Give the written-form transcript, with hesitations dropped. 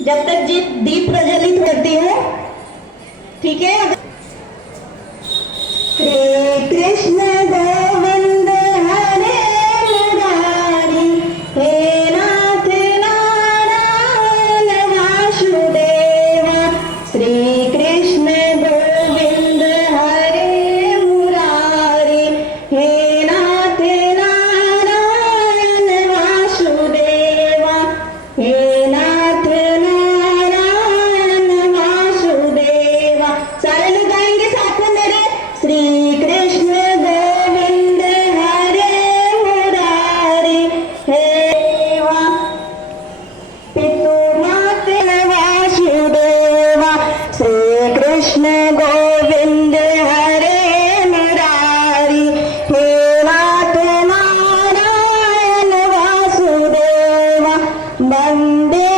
जब तक दीप प्रज्वलित करती हूँ, ठीक है। श्री कृष्ण गोविंद हरे मुरारी, हे नाथ नारायण वासुदेवा। श्री कृष्ण गोविंद हरे मुरारी, हे नाथ नारायण वासुदेवा। हे नाथ नारायण वासुदेवा। सारे लोग गाएंगे साथ में मेरे। श्री कृष्ण गोविंद हरे मुरारी, हे वा पितु माते वासुदेवा। श्री कृष्ण गोविंद हरे मुरारी, हे नाथ नारायण वासुदेवा। वंदे